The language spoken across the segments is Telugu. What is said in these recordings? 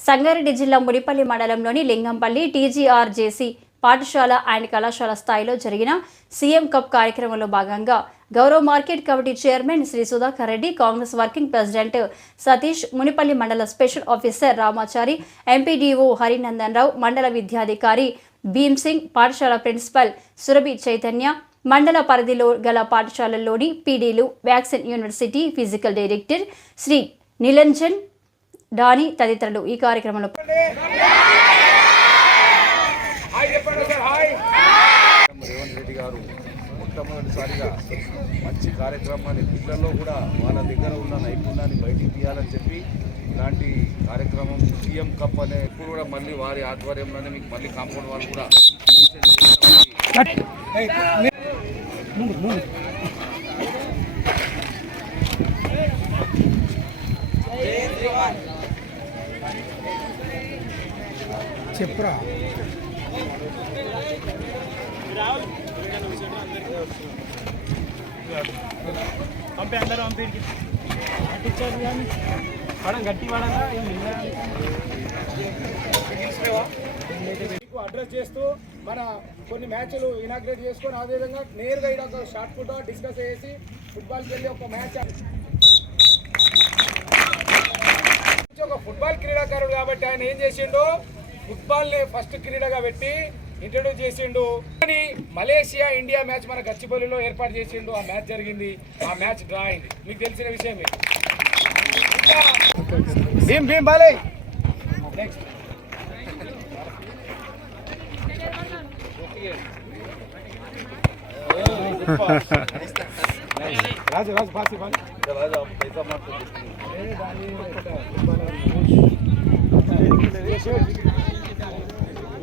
సంగారెడ్డి జిల్లా ముడిపల్లి మండలంలోని లింగంపల్లి టీజీఆర్జేసీ పాఠశాల అండ్ కళాశాల స్థాయిలో జరిగిన సీఎం కప్ కార్యక్రమంలో భాగంగా గౌరవ market committee chairman Shri Sudhakar Reddy Congress working president Satish Munipalli మండల special officer Ramachari MPDO Harinandan Rao మండల విద్యాధికారి భీమ్ సింగ్ పాఠశాల ప్రిన్సిపల్ సురభి చైతన్య మండల పరిధిలో గల పాఠశాలల్లోని పీడీలు vaccine university physical director Shri Nilanjan Dani తదితరులు ఈ కార్యక్రమంలో రేవంత్ రెడ్డి గారు మొట్టమొదటిసారిగా మంచి కార్యక్రమాన్ని పిల్లల్లో కూడా వాళ్ళ దగ్గర ఉన్న నైపుణ్యాన్ని బయటికి తీయాలని చెప్పి ఇలాంటి కార్యక్రమం సీఎం కప్ అనే ఇప్పుడు కూడా మళ్ళీ వారి ఆధ్వర్యంలోనే మీకు మళ్ళీ కాంపౌండ్ వాళ్ళు కూడా చెప్పురా. పంపి అందరూ పంపి పట్టించారు కానీ పడం గట్టి పడంగా మీకు అడ్రస్ చేస్తూ మన కొన్ని మ్యాచ్లు ఇనాగ్రేట్ చేసుకొని అదేవిధంగా నేరుగా ఇక్కడ ఒక షార్ట్ ఫుట్ డిస్కస్ చేసి ఫుట్బాల్కి వెళ్ళి ఒక మ్యాచ్ ఒక ఫుట్బాల్ క్రీడాకారుడు కాబట్టి ఆయన ఏం చేసిండో? ఫుట్బాల్ని ఫస్ట్ క్రీడగా పెట్టి ఇంట్రడ్యూస్ చేసిండు కానీ మలేషియా ఇండియా మ్యాచ్ మన గచ్చిబౌలిలో ఏర్పాటు చేసిండు ఆ మ్యాచ్ జరిగింది ఆ మ్యాచ్ డ్రా అయింది మీకు తెలిసిన విషయమే భీమ్ భీమ్ బాలే నెక్స్ట్ రాజు రాజు పాసి పాసి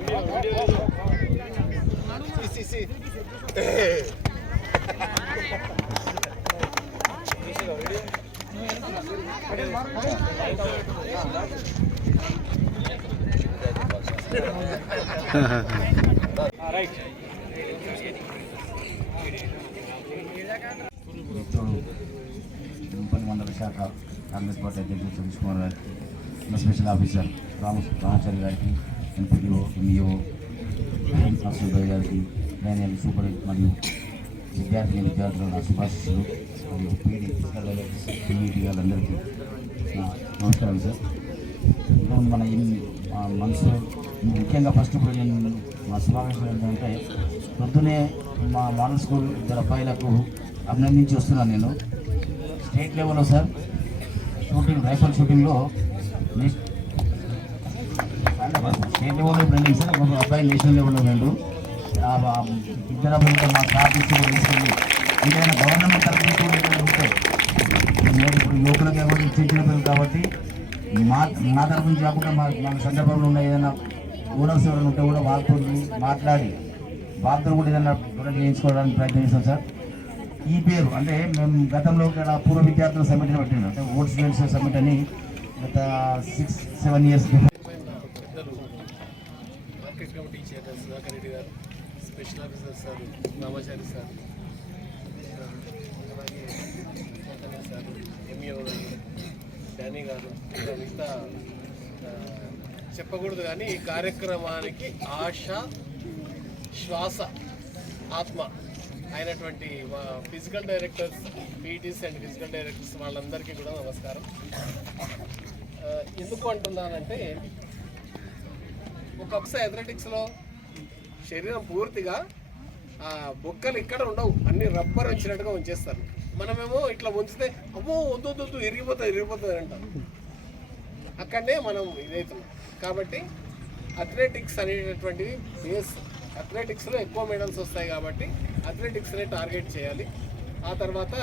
పైసా మాట్లాడుతుంది రైట్ మిత్రుడు తిరుపతి మండల శాఖ కాంగ్రెస్ పార్టీ అధ్యక్షుడు సతీష్ కుమార్ గారికి మన స్పెషల్ ఆఫీసర్ రామ రామాచారి గారికి ఎంపీడీఓ ఎంఈఓ నర్సుబాయి గారికి నేను సూపర్ మరియు విద్యార్థిని విద్యార్థులు నా శుభాశిస్సులు మరియు పీడీ ఫిజికల్ పీఈటీ వాళ్ళందరికీ నమస్కారం సార్. ఇప్పుడు మన మనసు ముఖ్యంగా ఫస్ట్ ఇప్పుడు నేను మా శుభాకాంక్షలు ఏంటంటే పొద్దునే మా మోడల్ స్కూల్ ఇద్దరు అబ్బాయిలకు అభినందించి వస్తున్నాను నేను. స్టేట్ లెవెల్లో సార్ షూటింగ్ రైఫల్ షూటింగ్లో నెక్స్ట్ స్టేట్ లెవెల్లో ఇప్పుడు వెళ్ళింది సార్ ఒక అబ్బాయి నేషనల్ లెవెల్లో వెళ్ళాడు ఆ ఆ ఇద్దరు అబ్బాయిలు మా స్టాఫ్ తీసుకెళ్ళి ఏదైనా గవర్నమెంట్ తరఫు ఉంటే నేను ఇప్పుడు యువకులకు ఎవరు ఇచ్చిన పిల్లలు కాబట్టి మా మా తరఫు నుంచి కాకుండా మా మా సందర్భంలో ఉన్న ఏదైనా ఓనర్స్ ఎవరైనా ఉంటే కూడా వాళ్ళతో మాట్లాడి వాళ్ళతో కూడా ఏదైనా ప్రొడక్ట్ చేయించుకోవడానికి ప్రయత్నం సార్ ఈ పేరు అంటే మేము గతంలో పూర్వ విద్యార్థుల సమిట్ పెట్టినాం అంటే ఓట్స్ స్టూడెంట్స్ సమిట్ అని గత six seven years market chairman Sudhakar Reddy గారు special officer sir Ramachari sir అలాగే సార్ ఎంఈఓ గారు డానీ గారు ఇంకా మిగతా చెప్పకూడదు కానీ ఈ కార్యక్రమానికి ఆశ శ్వాస ఆత్మ అయినటువంటి మా physical directors PTs and physical directors వాళ్ళందరికీ కూడా నమస్కారం. ఎందుకు అంటున్నానంటే ఒక్కొక్కసారి అథ్లెటిక్స్లో శరీరం పూర్తిగా ఆ బొక్కలు ఇక్కడ ఉండవు. అన్ని రబ్బర్ వచ్చినట్టుగా ఉంచేస్తారు. మనమేమో ఇట్లా ఉంచితే అమ్మో వద్దు వద్దు, ఇరిగిపోతుంది ఇరిగిపోతుంది అంటాం. అక్కడనే మనం ఇదవుతున్నాం కాబట్టి అథ్లెటిక్స్ అనేటటువంటివి బేస్ అథ్లెటిక్స్లో ఎక్కువ మెడల్స్ వస్తాయి కాబట్టి అథ్లెటిక్స్ని టార్గెట్ చేయాలి. ఆ తర్వాత